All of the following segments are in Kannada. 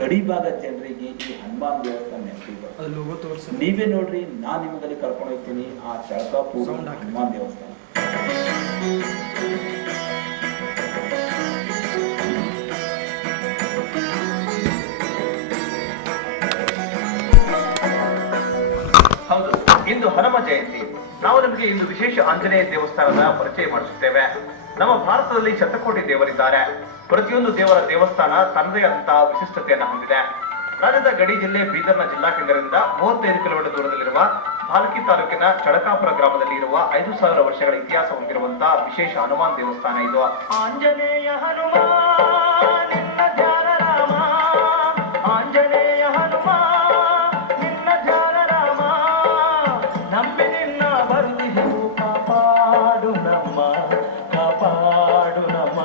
ಗಡಿ ಭಾಗ ಜನರಿಗೆ ಈ ಹನುಮಾನ್ ದೇವಸ್ಥಾನ ನೆನಪಿಗೆ ನೀವೇ ನೋಡ್ರಿ, ನಾನು ನಿಮ್ಮಲ್ಲಿ ಕರ್ಕೊಂಡು ಹೋಗ್ತೀನಿ ಆ ಚಳಕಾಪುರ ಹನುಮಾನ್ ದೇವಸ್ಥಾನ. ಹೌದು, ಇಂದು ಹನುಮ ಜಯಂತಿ. ನಾವು ನಿಮಗೆ ಇಂದು ವಿಶೇಷ ಆಂಜನೇಯ ದೇವಸ್ಥಾನದ ಪರಿಚಯ ಮಾಡಿಸುತ್ತೇವೆ. ನಮ್ಮ ಭಾರತದಲ್ಲಿ ಶತಕೋಟಿ ದೇವರಿದ್ದಾರೆ. ಪ್ರತಿಯೊಂದು ದೇವರ ದೇವಸ್ಥಾನ ತನ್ನದೇ ಆದಂತಹ ವಿಶಿಷ್ಟತೆಯನ್ನು ಹೊಂದಿದೆ. ರಾಜ್ಯದ ಗಡಿ ಜಿಲ್ಲೆ ಬೀದರ್ನ ಜಿಲ್ಲಾ ಕೇಂದ್ರದಿಂದ 35 ಕಿಲೋಮೀಟರ್ ದೂರದಲ್ಲಿರುವ ಭಾಲ್ಕಿ ತಾಲೂಕಿನ ಚಳಕಾಪುರ ಗ್ರಾಮದಲ್ಲಿ ಇರುವ 5000 ವರ್ಷಗಳ ಇತಿಹಾಸ ಹೊಂದಿರುವಂತಹ ವಿಶೇಷ ಹನುಮಾನ್ ದೇವಸ್ಥಾನ ಇದು. ಆಂಜನೇಯ ಹನುಮ ನಿನ್ನ ಧ್ಯಾನ ರಾಮ, ಆಂಜನೇಯ ಹನುಮ ನಿನ್ನ ಧ್ಯಾನ ರಾಮ, ನಂಬಿ ನಿನ್ನ ಬರುತ್ತಿಹೆವು ಕಾಪಾಡು ನಮ್ಮ, ಕಾಪಾಡು ನಮ್ಮ,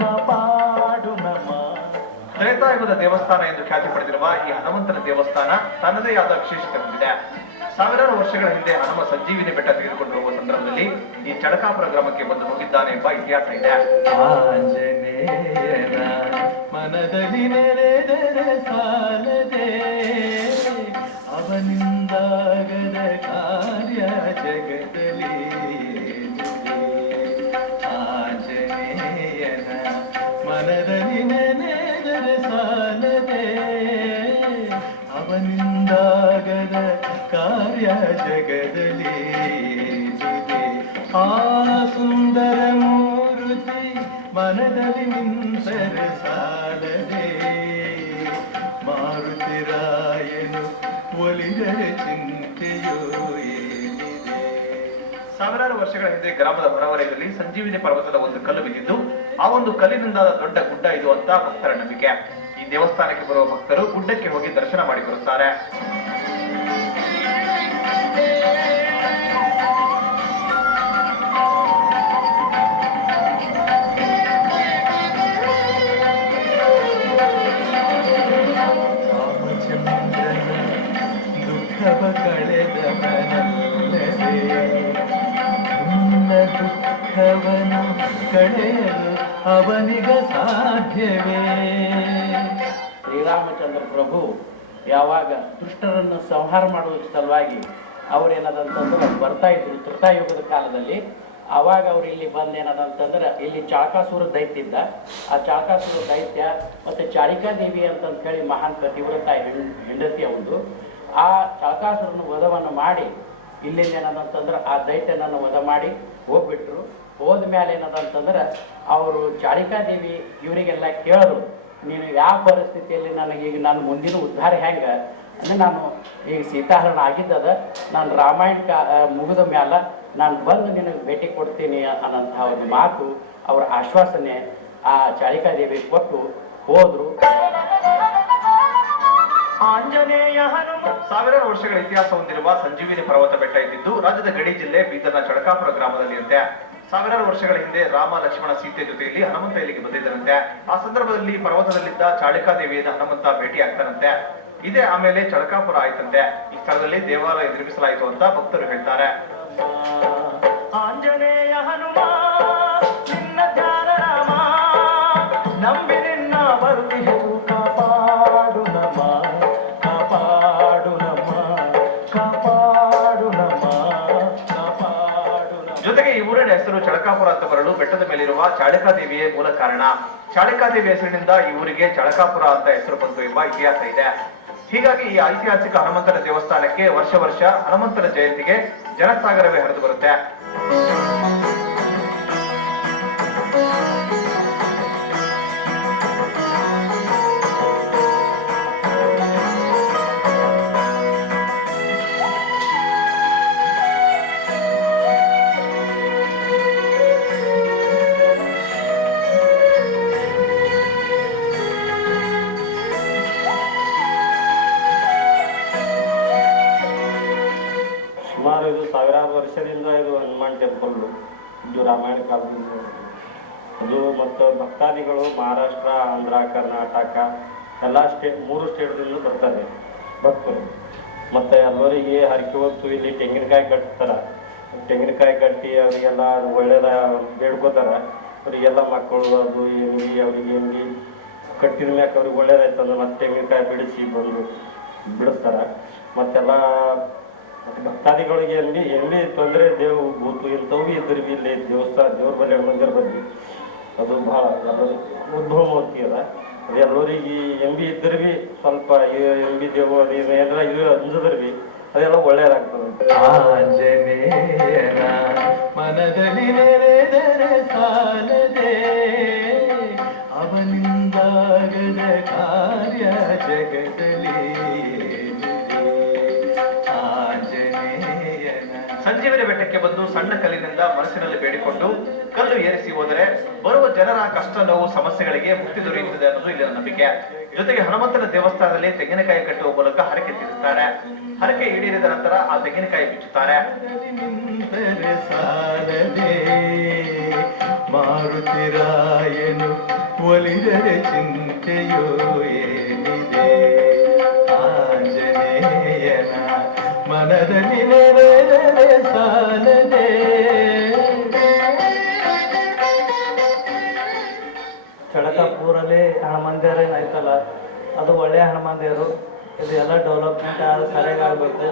ಕಾಪಾಡು ನಮ್ಮ. ತ್ರೇತಾಯುಗದ ದೇವಸ್ಥಾನ ಎಂದು ಖ್ಯಾತಿ ಪಡೆದಿರುವ ಈ ಹನುಮಂತನ ದೇವಸ್ಥಾನ ತನ್ನದೇ ಆದ ವಿಶೇಷತೆ ಹೊಂದಿದೆ. ಸಾವಿರಾರು ವರ್ಷಗಳ ಹಿಂದೆ ಹನುಮ ಸಂಜೀವಿನಿ ಬೆಟ್ಟ ತೆಗೆದುಕೊಂಡು ಹೋಗುವ ಸಂದರ್ಭದಲ್ಲಿ ಈ ಚಳಕಾಪುರ ಗ್ರಾಮಕ್ಕೆ ಬಂದು ಹೋಗಿದ್ದಾನೆ ಎಂಬ ಇತಿಹಾಸ ಇದೆ. ಆಂಜನೇಯನ ಮನದಲ್ಲಿ ನೆರೆದರೆ ಸಾಲದೆ, ಅವನಿಂದಾಗದ ಕಾರ್ಯ ಜಗದಲ್ಲಿ. ಆಂಜನೇಯನ ಮನದಲ್ಲಿ ನೆನೆದರೆ ಸಾಲದೆ, ಅವನಿಂದಾಗದ ಕಾರ್ಯ ಜಗದಲ್ಲಿ. ಆ ಸುಂದರ ಮೂರುತಿ ಮನದಲ್ಲಿ ನಿಂತರೆ ಸಾಲದೆ, ಮಾರುತಿರಾಯನು ಒಲಿದರೆ ಚಿಂತೆಯೋ ಏನಿದೆ. ಸಾವಿರಾರು ವರ್ಷಗಳ ಹಿಂದೆ ಗ್ರಾಮದ ಹೊರವಲಯದಲ್ಲಿ ಸಂಜೀವಿನಿ ಪರ್ವತದ ಒಂದು ಕಲ್ಲು ಬಿದ್ದಿದ್ದು, ಆ ಒಂದು ಕಲ್ಲಿನಿಂದಾದ ದೊಡ್ಡ ಗುಡ್ಡ ಇದು ಅಂತ ಭಕ್ತರ ನಂಬಿಕೆ. ಈ ದೇವಸ್ಥಾನಕ್ಕೆ ಬರುವ ಭಕ್ತರು ಗುಡ್ಡಕ್ಕೆ ಹೋಗಿ ದರ್ಶನ ಮಾಡಿ ಬರುತ್ತಾರೆ. ರಾಮಚಂದ್ರನ ದುಃಖವ ಕಳೆದವನಲ್ಲದೆ, ನಿನ್ನ ದುಃಖವನು ಕಳೆಯಲು ಅವನಿಗ ಸಾಧ್ಯವೇ. ಶ್ರೀರಾಮಚಂದ್ರ ಪ್ರಭು ಯಾವಾಗ ದುಷ್ಟರನ್ನು ಸಂಹಾರ ಮಾಡುವ ಸಲುವಾಗಿ ಅವ್ರೇನದಂತಂದ್ರೆ ಬರ್ತಾ ಇದ್ರು ತ್ರೇತಾಯುಗದ ಕಾಲದಲ್ಲಿ. ಆವಾಗ ಅವ್ರು ಇಲ್ಲಿ ಬಂದೇನದಂತಂದ್ರೆ ಇಲ್ಲಿ ಚಾಳಕಾಸುರ ದೈತ್ಯ ಇದ್ದ. ಆ ಚಾಳಕಾಸುರ ದೈತ್ಯ ಮತ್ತು ಚಾಳಿಕಾದೇವಿ ಅಂತಂತ ಹೇಳಿ ಮಹಾನ್ ಪತಿವ್ರತ ಹೆಂಡತಿ ಒಂದು. ಆ ಚಾಳಕಾಸುರನ ವಧವನ್ನು ಮಾಡಿ ಇಲ್ಲಿಂದ ಏನದಂತಂದ್ರೆ ಆ ದೈತ್ಯನನ್ನು ವಧ ಮಾಡಿ ಹೋಗ್ಬಿಟ್ರು. ಹೋದ ಮೇಲೆ ಏನದಂತಂದ್ರೆ ಅವರು ಚಾಳಿಕಾದೇವಿ ಇವರಿಗೆಲ್ಲ ಕೇಳಿದ್ರು, ನೀನು ಯಾವ ಪರಿಸ್ಥಿತಿಯಲ್ಲಿ ನನಗೆ ಈಗ ನಾನು ಮುಂದಿನ ಉದ್ಧಾರ ಹೆಂಗೆ ಅಂದರೆ, ನಾನು ಈಗ ಸೀತಾಹರಣ ಆಗಿದ್ದದ, ನಾನು ರಾಮಾಯಣ ಮುಗಿದ ಮ್ಯಾಲ ನಾನು ಬಂದು ನಿನಗೆ ಭೇಟಿ ಕೊಡ್ತೀನಿ ಅನ್ನೋಂಥ ಒಂದು ಮಾತು ಅವರ ಆಶ್ವಾಸನೆ ಆ ಚಾಳಿಕಾದೇವಿ ಕೊಟ್ಟು ಹೋದ್ರು. ಆಂಜನೇಯ ಹನುಮ. ಸಾವಿರಾರು ವರ್ಷಗಳ ಇತಿಹಾಸ ಹೊಂದಿರುವ ಸಂಜೀವಿನಿ ಪರ್ವತ ಬೆಟ್ಟ ಇದ್ದಿದ್ದು ರಾಜ್ಯದ ಗಡಿ ಜಿಲ್ಲೆ ಬೀದರ್ನ ಚಳಕಾಪುರ ಗ್ರಾಮದಲ್ಲಿ ಇರುತ್ತೆ. ಸಾವಿರಾರು ವರ್ಷಗಳ ಹಿಂದೆ ರಾಮ ಲಕ್ಷ್ಮಣ ಸೀತೆ ಜೊತೆಯಲ್ಲಿ ಹನುಮಂತ ಇಲ್ಲಿಗೆ ಬಂದಿದ್ದರಂತೆ. ಆ ಸಂದರ್ಭದಲ್ಲಿ ಪರ್ವತದಲ್ಲಿದ್ದ ಚಾಳಿಕಾದೇವಿಯನ್ನು ಹನುಮಂತ ಭೇಟಿ ಆಗ್ತಾನಂತೆ. ಇದೇ ಆಮೇಲೆ ಚಳಕಾಪುರ ಆಯ್ತಂತೆ. ಈ ಸ್ಥಳದಲ್ಲಿ ದೇವಾಲಯ ನಿರ್ಮಿಸಲಾಯಿತು ಅಂತ ಭಕ್ತರು ಹೇಳ್ತಾರೆ. ಆಂಜನೇಯ ಹನುಮ ನಿನ್ನ ಧ್ಯಾನ ರಾಮ, ನಂಬಿ ನಿನ್ನ ಬರುತ್ತಿಹೆವು ಕಾಪಾಡು ನಮ್ಮ, ಕಾಪಾಡು ನಮ್ಮ, ಕಾಪಾಡು ನಮ್ಮ, ಕಾಪಾಡು ನಮ್ಮ. ಜೊತೆಗೆ ಈ ಊರಿನ ಹೆಸರು ಚಳಕಾಪುರ ಅಂತ ಬರಲು ಬೆಟ್ಟದ ಮೇಲಿರುವ ಚಾಳಿಕಾದೇವಿಯೇ ಮೂಲ ಕಾರಣ. ಚಾಳಿಕಾದೇವಿ ಹೆಸರಿನಿಂದ ಈ ಊರಿಗೆ ಚಳಕಾಪುರ ಅಂತ ಹೆಸರು ಬಂತು ಎಂಬ ಇತಿಹಾಸ ಇದೆ. ಹೀಗಾಗಿ ಈ ಐತಿಹಾಸಿಕ ಹನುಮಂತನ ದೇವಸ್ಥಾನಕ್ಕೆ ವರ್ಷ ವರ್ಷ ಹನುಮಂತನ ಜಯಂತಿಗೆ ಜನಸಾಗರವೇ ಹರಿದು ಬರುತ್ತೆ. ಸುಮಾರು ಇದು ಸಾವಿರಾರು ವರ್ಷದಿಂದ ಇದು ಹನುಮಾನ್ ಟೆಂಪಲ್ ಇದು ರಾಮಾಯಣ ಕಾಲದಿಂದ ಅದು. ಮತ್ತು ಭಕ್ತಾದಿಗಳು ಮಹಾರಾಷ್ಟ್ರ, ಆಂಧ್ರ, ಕರ್ನಾಟಕ ಎಲ್ಲ ಮೂರು ಸ್ಟೇಟ್ದಿಂದ ಬರ್ತಾರೆ ಭಕ್ತರು. ಮತ್ತು ಎಲ್ಲರಿಗೆ ಹರಕೆ ಹೊತ್ತು ಇಲ್ಲಿ ತೆಂಗಿನಕಾಯಿ ಕಟ್ತಾರೆ. ತೆಂಗಿನಕಾಯಿ ಕಟ್ಟಿ ಅವರಿಗೆಲ್ಲ ಒಳ್ಳೇದ ಬೇಡ್ಕೋತಾರೆ. ಅವರಿಗೆಲ್ಲ ಮಕ್ಕಳು ಅದು ಹೆಂಗಿ ಅವ್ರಿಗೆ ಹೆಂಗಿ ಕಟ್ಟಿದ ಮ್ಯಾಕ ಅವ್ರಿಗೆ ಒಳ್ಳೇದಾಯ್ತಂದ್ರೆ ಮತ್ತೆ ತೆಂಗಿನಕಾಯಿ ಬಿಡಿಸಿ ಬಂದು ಬಿಡಿಸ್ತಾರ. ಮತ್ತೆಲ್ಲ ಮತ್ತೆ ಭಕ್ತಾದಿಗಳಿಗೆ ಎಲ್ಲಿ ತೊಂದರೆ ದೇವು ಭೂತು ಇಂಥವು ಇದ್ರಿ ಇಲ್ಲಿ ದೇವಸ್ಥಾನ ದೇವ್ರ ಬಳಿ ಮಂದಿರ ಬಂದ್ವಿ ಅದು ಭಾಳ ಉದ್ಭವ ಮೂರ್ತಿ ಅದ. ಅದೆಲ್ಲರಿಗೆ ಎಂಬಿ ಇದ್ರ ಭೀ ಸ್ವಲ್ಪ ಎಂಬಿ ದೇವು ಏನಾರ ಇದು ಅಂಜದ್ರ ಭೀ ಅದೆಲ್ಲ ಒಳ್ಳೇದಾಗ್ತದೆ. ಆಂಜನೇಯನ ಮನದಲ್ಲಿ ನೆರೆದರೆ ಸಾಲದೆ ಅವನಿಂದಾಗದ ಕಾರ್ಯ ಜಗದಲ್ಲಿ ಆಂಜನೇಯನ. ಸಂಜೀವನಿ ಬೆಟ್ಟಕ್ಕೆ ಬಂದು ಸಣ್ಣ ಕಲ್ಲಿನಿಂದ ಮನಸ್ಸಿನಲ್ಲಿ ಬೇಡಿಕೊಂಡು ಕಲ್ಲು ಏರಿಸಿ ಹೋದರೆ ಬರುವ ಜನರ ಕಷ್ಟ ನೋವು ಸಮಸ್ಯೆಗಳಿಗೆ ಮುಕ್ತಿ ದೊರೆಯುತ್ತದೆ ಅನ್ನೋದು ಇಲ್ಲಿನ ನಂಬಿಕೆ. ಜೊತೆಗೆ ಹನುಮಂತನ ದೇವಸ್ಥಾನದಲ್ಲಿ ತೆಂಗಿನಕಾಯಿ ಕಟ್ಟುವ ಮೂಲಕ ಹರಕೆ ತೀರಿಸ್ತಾರೆ. ಹರಕೆ ಈಡೇರಿದ ನಂತರ ಆ ತೆಂಗಿನಕಾಯಿ ಬಿಚ್ಚುತ್ತಾರೆ. ಮಾರುತಿರಾಯನು ಒಲಿದರೆ ಚಿಂತೆಯೋ ಏನಿದೆ ಆಂಜನೇಯನ ಮನದಲ್ಲಿ ನೆರೆದರೆ ಸಾಲದೆ. ಚಳಕಾಪುರಲ್ಲಿ ಹನುಮಾನ್ ದೇವ್ರು ಏನಾಯ್ತಲ್ಲ ಅದು ಒಳ್ಳೆಯ ಹನುಮಾನ್ ದೇವರು. ಇದು ಎಲ್ಲ ಡೆವಲಪ್ಮೆಂಟ್ ಸರಿಯಾಗಿ ಆಗಬೇಕು.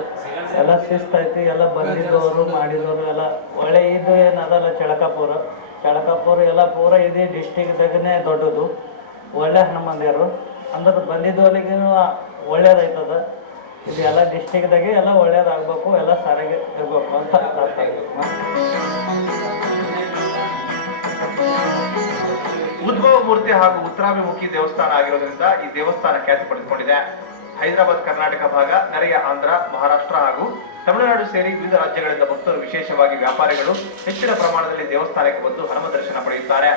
ಎಲ್ಲ ಶಿಸ್ತೈತಿ, ಎಲ್ಲ ಬಂದಿದ್ದವರು ಮಾಡಿದವರು ಎಲ್ಲ ಒಳ್ಳೆ. ಇದು ಏನದಲ್ಲ ಚಳಕಾಪುರ ಎಲ್ಲ ಪೂರ ಇಡೀ ಡಿಸ್ಟಿಕ್ದಾಗನೇ ದೊಡ್ಡದು ಒಳ್ಳೆ ಹನುಮಾನ್ ದೇವರು. ಅಂದ್ರೆ ಬಂದಿದ್ದವರಿಗೆ ಒಳ್ಳೇದಾಯ್ತದ. ಇದು ಎಲ್ಲ ಡಿಸ್ಟಿಕ್ದಾಗೆ ಎಲ್ಲ ಒಳ್ಳೇದಾಗಬೇಕು, ಎಲ್ಲ ಸರಿಯಾಗಿ ಇರಬೇಕು ಅಂತ ಉದ್ಭವ ಮೂರ್ತಿ ಹಾಗೂ ಉತ್ತರಾಭಿಮುಖಿ ದೇವಸ್ಥಾನ ಆಗಿರೋದ್ರಿಂದ ಈ ದೇವಸ್ಥಾನ ಖ್ಯಾತಿ ಪಡೆದುಕೊಂಡಿದೆ. ಹೈದರಾಬಾದ್ ಕರ್ನಾಟಕ ಭಾಗ, ನೆರೆಯ ಆಂಧ್ರ, ಮಹಾರಾಷ್ಟ್ರ ಹಾಗೂ ತಮಿಳುನಾಡು ಸೇರಿ ವಿವಿಧ ರಾಜ್ಯಗಳಿಂದ ಭಕ್ತರು, ವಿಶೇಷವಾಗಿ ವ್ಯಾಪಾರಿಗಳು ಹೆಚ್ಚಿನ ಪ್ರಮಾಣದಲ್ಲಿ ದೇವಸ್ಥಾನಕ್ಕೆ ಬಂದು ಹನುಮ ದರ್ಶನ ಪಡೆಯುತ್ತಾರೆ.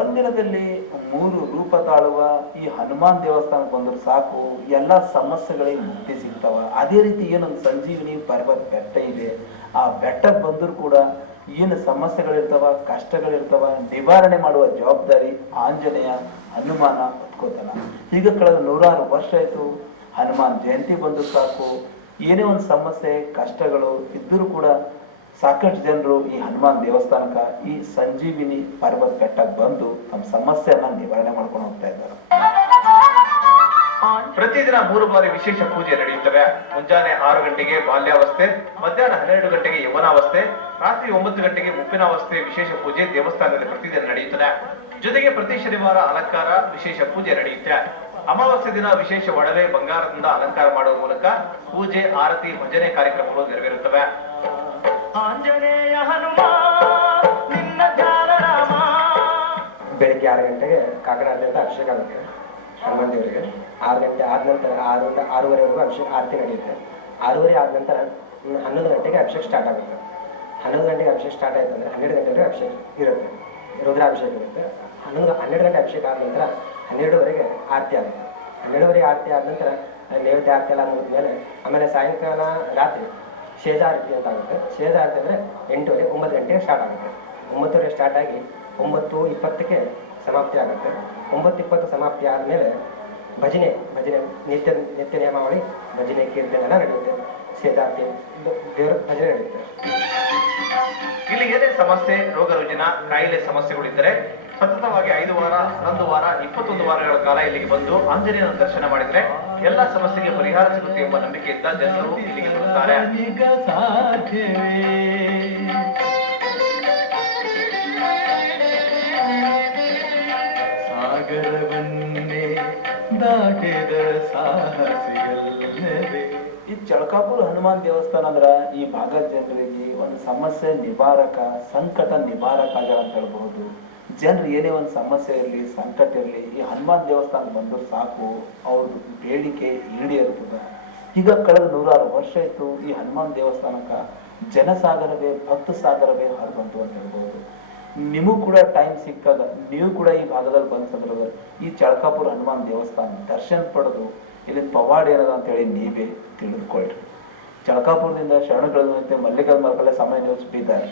ಒಂದಿನದಲ್ಲಿ 3 ರೂಪ ತಾಳುವ ಈ ಹನುಮಾನ್ ದೇವಸ್ಥಾನಕ್ಕೆ ಬಂದ್ರೆ ಸಾಕು, ಎಲ್ಲ ಸಮಸ್ಯೆಗಳಿಗೆ ಮುಕ್ತಿ ಸಿಗ್ತಾವ. ಅದೇ ರೀತಿ ಏನೊಂದು ಸಂಜೀವಿನಿ ಪರ್ವತ ಬೆಟ್ಟ ಇದೆ, ಆ ಬೆಟ್ಟಕ್ಕೆ ಬಂದರೂ ಕೂಡ ಏನು ಸಮಸ್ಯೆಗಳಿರ್ತಾವ, ಕಷ್ಟಗಳಿರ್ತಾವ, ನಿವಾರಣೆ ಮಾಡುವ ಜವಾಬ್ದಾರಿ ಆಂಜನೇಯ ಹನುಮಾನ ಹೊತ್ಕೋತಾನ. ಈಗ ಕಳೆದ 100 ವರ್ಷ ಆಯ್ತು ಹನುಮಾನ್ ಜಯಂತಿ ಬಂದು ಸಾಕು, ಏನೇ ಒಂದು ಸಮಸ್ಯೆ ಕಷ್ಟಗಳು ಇದ್ದರೂ ಕೂಡ ಸಾಕಷ್ಟು ಜನರು ಈ ಹನುಮಾನ್ ದೇವಸ್ಥಾನಕ್ಕೆ ಈ ಸಂಜೀವಿನಿ ಪರ್ವತ ಬೆಟ್ಟಕ್ಕೆ ಬಂದು ತಮ್ಮ ಸಮಸ್ಯೆಯನ್ನ ನಿವಾರಣೆ ಮಾಡ್ಕೊಂಡು ಹೋಗ್ತಾ ಇದ್ದಾರೆ. ಪ್ರತಿದಿನ 3 ಬಾರಿ ವಿಶೇಷ ಪೂಜೆ ನಡೆಯುತ್ತವೆ. ಮುಂಜಾನೆ 6 ಗಂಟೆಗೆ ಬಾಲ್ಯಾವಸ್ಥೆ, ಮಧ್ಯಾಹ್ನ 12 ಗಂಟೆಗೆ ಯೌವನಾವಸ್ಥೆ, ರಾತ್ರಿ 9 ಗಂಟೆಗೆ ಮುಪ್ಪಿನಾವಸ್ಥೆ ವಿಶೇಷ ಪೂಜೆ ದೇವಸ್ಥಾನದಲ್ಲಿ ಪ್ರತಿದಿನ ನಡೆಯುತ್ತದೆ. ಜೊತೆಗೆ ಪ್ರತಿ ಶನಿವಾರ ಅಲಂಕಾರ ವಿಶೇಷ ಪೂಜೆ ನಡೆಯುತ್ತೆ. ಅಮಾವಾಸ್ಯೆ ದಿನ ವಿಶೇಷ ಒಡವೆ ಬಂಗಾರದಿಂದ ಅಲಂಕಾರ ಮಾಡುವ ಮೂಲಕ ಪೂಜೆ, ಆರತಿ, ಭಜನೆ ಕಾರ್ಯಕ್ರಮಗಳು ನೆರವೇರುತ್ತವೆ. ಆಂಜನೇಯ ಹನುಮ ನಿನ್ನ ಧ್ಯಾನ ರಾಮ. ಬೆಳಿಗ್ಗೆ 6 ಗಂಟೆಗೆ ಕಾಕಡಾದಿಂದ ಅಭಿಷೇಕ ಆಗುತ್ತೆ ಹನುಮಾನ್ ದೇವರಿಗೆ. 6 ಗಂಟೆ ಆದ ನಂತರ 6:30ವರೆಗೂ ಅಭಿಷೇಕ ಆರತಿ ನಡೆಯುತ್ತೆ. 6:30 ಆದ ನಂತರ 11 ಗಂಟೆಗೆ ಅಭಿಷೇಕ ಸ್ಟಾರ್ಟ್ ಆಗುತ್ತೆ. 11 ಗಂಟೆಗೆ ಅಭಿಷೇಕ ಸ್ಟಾರ್ಟ್ ಆಯಿತು ಅಂದರೆ 12 ಗಂಟೆವರೆಗೆ ಅಭಿಷೇಕ ಇರುತ್ತೆ, ರುದ್ರಾಭಿಷೇಕ ಇರುತ್ತೆ. 12 ಗಂಟೆ ಅಭಿಷೇಕ ಆದ ನಂತರ 12ವರೆಗೆ ಆರತಿ ಆಗುತ್ತೆ. 12ವರೆಗೆ ಆರತಿ ಆದ ನಂತರ ನೈವೇದ್ಯ ಆರತಿ ಎಲ್ಲ ಮುಗಿದ್ಮೇಲೆ ಆಮೇಲೆ ಸಾಯಂಕಾಲ ರಾತ್ರಿ ಶೇಜಾರತಿ ಅಂತ ಆಗುತ್ತೆ. ಶೇಜಾರತಿ ಅಂದರೆ 8:30 9 ಗಂಟೆಗೆ ಸ್ಟಾರ್ಟ್ ಆಗುತ್ತೆ. 9:30 ಸ್ಟಾರ್ಟ್ ಆಗಿ 9:20ಕ್ಕೆ ಸಮಾಪ್ತಿ ಆಗುತ್ತೆ. 9:20 ಸಮಾಪ್ತಿ ಆದಮೇಲೆ ಭಜನೆ ನಿತ್ಯ ನಿಯಮಾವಳಿ, ಭಜನೆ ಕೀರ್ತನೆ ಎಲ್ಲ ನಡೆಯುತ್ತೆ. ಶೇಜಾರತಿ ದೇವರ ಭಜನೆ ನಡೆಯುತ್ತೆ. ಇಲ್ಲಿ ಏನೇ ಸಮಸ್ಯೆ, ರೋಗ ರುಜಿನ, ಕಾಯಿಲೆ ಸಮಸ್ಯೆಗಳಿದ್ದರೆ ಸತತವಾಗಿ 5 ವಾರ, 11 ವಾರ, 21 ವಾರಗಳ ಕಾಲ ಇಲ್ಲಿಗೆ ಬಂದು ಆಂಜನೇಯನ ದರ್ಶನ ಮಾಡಿದ್ರೆ ಎಲ್ಲಾ ಸಮಸ್ಯೆಗೆ ಪರಿಹಾರ ಸಿಗುತ್ತೆ ಎಂಬ ನಂಬಿಕೆಯಿಂದ ಜನರು ಇಲ್ಲಿಗೆ ಬರುತ್ತಾರೆ. ಸಾಗರವನ್ನೇ ದಾಟಿದ ಸಾಹಸಿಯಲ್ಲವೇ. ಈ ಚಳಕಾಪುರ ಹನುಮಾನ್ ದೇವಸ್ಥಾನ ಅಂದ್ರ ಈ ಭಾಗದ ಜನರಿಗೆ ಒಂದು ಸಮಸ್ಯೆ ನಿವಾರಕ, ಸಂಕಟ ನಿವಾರಕ ಆಗ್ಯಾರ ಅಂತ ಹೇಳ್ಬಹುದು. ಜನರು ಏನೇ ಒಂದು ಸಮಸ್ಯೆ ಇರಲಿ, ಸಂಕಟ ಇರಲಿ, ಈ ಹನುಮಾನ್ ದೇವಸ್ಥಾನ ಬಂದರೂ ಸಾಕು, ಅವ್ರದ್ದು ಬೇಡಿಕೆ ಈಡೇರುತ್ತದೆ. ಈಗ ಕಳೆದ 106 ವರ್ಷ ಆಯ್ತು ಈ ಹನುಮಾನ್ ದೇವಸ್ಥಾನಕ್ಕೆ ಜನಸಾಗರವೇ, ಭಕ್ತ ಸಾಗರವೇ ಹರಿದಂತು ಅಂತ ಹೇಳ್ಬಹುದು. ನಿಮಗೂ ಕೂಡ ಟೈಮ್ ಸಿಕ್ಕಾಗ ನೀವು ಕೂಡ ಈ ಭಾಗದಲ್ಲಿ ಬಂದ ಸಂದರ್ಭದಲ್ಲಿ ಈ ಚಳಕಾಪುರ ಹನುಮಾನ್ ದೇವಸ್ಥಾನ ದರ್ಶನ ಪಡೆದು ಇಲ್ಲಿ ಪವಾಡ ಏನದ ಅಂತ ಹೇಳಿ ನೀವೇ ತಿಳಿದುಕೊಳ್ಳ್ರಿ. ಚಳಕಾಪುರದಿಂದ ಶರಣಗಳಂತೆ ಮಲ್ಲಿಕಾರ್ಜುನ ಮರಕಲೆ ಸಮಯ ನಿಲ್ಲಿಸಿದ್ದಾರೆ.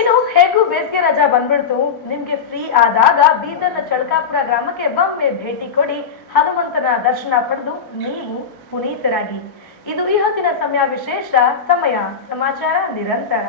ಇನ್ನು ಹೇಗೂ ಬೇಸಿಗೆ ರಜಾ ಬಂದ್ಬಿಡ್ತು. ನಿಮ್ಗೆ ಫ್ರೀ ಆದಾಗ ಬೀದರ್ನ ಚಳಕಾಪುರ ಗ್ರಾಮಕ್ಕೆ ಒಮ್ಮೆ ಭೇಟಿ ಕೊಡಿ. ಹನುಮಂತನ ದರ್ಶನ ಪಡೆದು ನೀವು ಪುನೀತರಾಗಿ. ಇದು ಈ ಹೊತ್ತಿನ ಸಮಯ ವಿಶೇಷ ಸಮಯ ಸಮಾಚಾರ ನಿರಂತರ.